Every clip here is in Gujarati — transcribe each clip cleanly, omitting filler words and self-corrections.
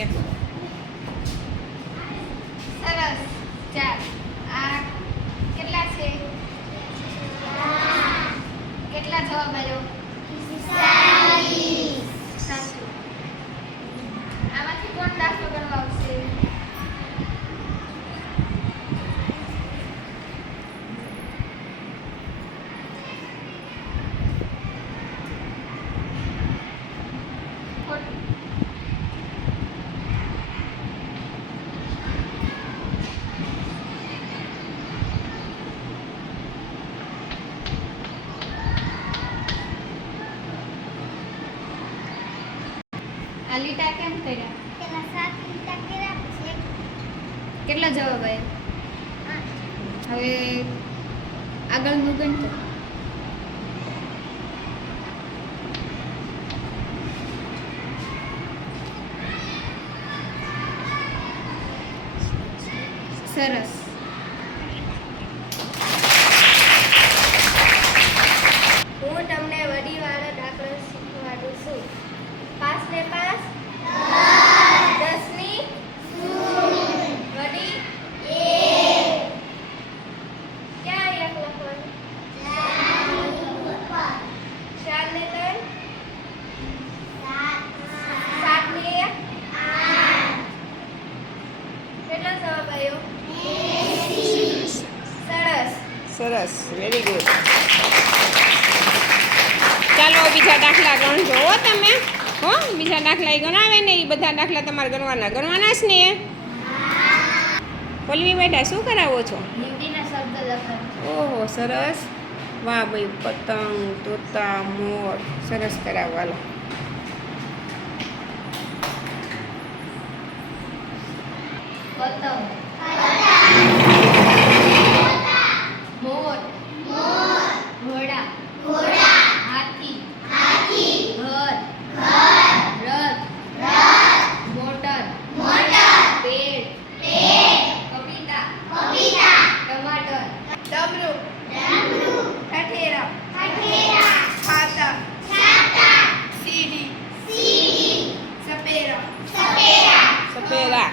કે સરસ 4 આ કેટલા છે કેટલા જવાબ આવ્યો સાચું આમાંથી કોણ દાખલો ગણવા આવશે આ લીટા કેમ કર્યા પેલા 7 લીટા કર્યા પછી કેટલા જવાબ આવ્યા હવે આગળનું ગણતો સરસ હું તમને વડીવાળો દાખલો શીખવાડું છું 5 ને 5 10 ની વડી 1 ક્યાં એક લખવાનું 4 ને 3 7 ને 1 કેટલો જવાબ આવ્યો સરસ સરસ વેરી ગુડ ચાલો બીજા દાખલા ગણજો હો તમે હો બીજા દાખલા એ ગણાવે ને એ બધા દાખલા તમારે ગણવાના જ ને પલ્લવી બેટા શું કરાવો છો હિન્દીના શબ્દ લખો ઓહો સરસ વાહ ભાઈ પતંગ તોતા મોર સરસ કરાવો હાલો પતંગ મોર ઘોડા હાથી ઘર રથ મોટર પેડ પપીતા ટમાટર ડમરું ઠઠેરા ખાતા સીડી સપેરા સપેરા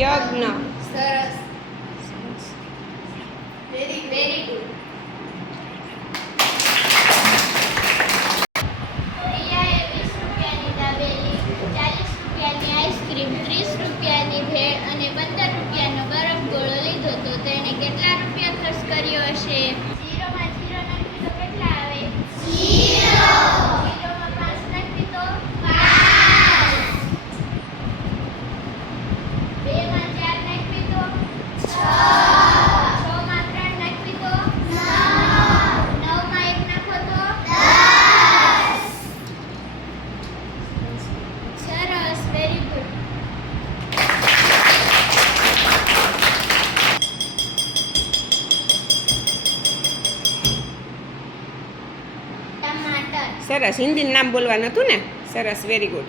યજ્ઞ સરસ વેરી ગુડ પ્રિયાએ 20 રૂપિયાની દાબેલી 40 રૂપિયાની આઈસ્ક્રીમ 30 રૂપિયાની ભેળ અને 15 રૂપિયાનો બરફ ગોળો લીધો તો તેણે કેટલા રૂપિયા ખર્ચ કર્યો હશે 0 માં 0 નાખી તો કેટલા આવે 0 માં 5 નાખી તો 5 2 માં 4 નાખી તો 6 માં 3 નાખી તો 9 માં 1 નાખો તો 10 સરસ વેરી ગુડ ટમાટર સરસ હિન્દી નામ બોલવાનું હતું ને સરસ વેરી ગુડ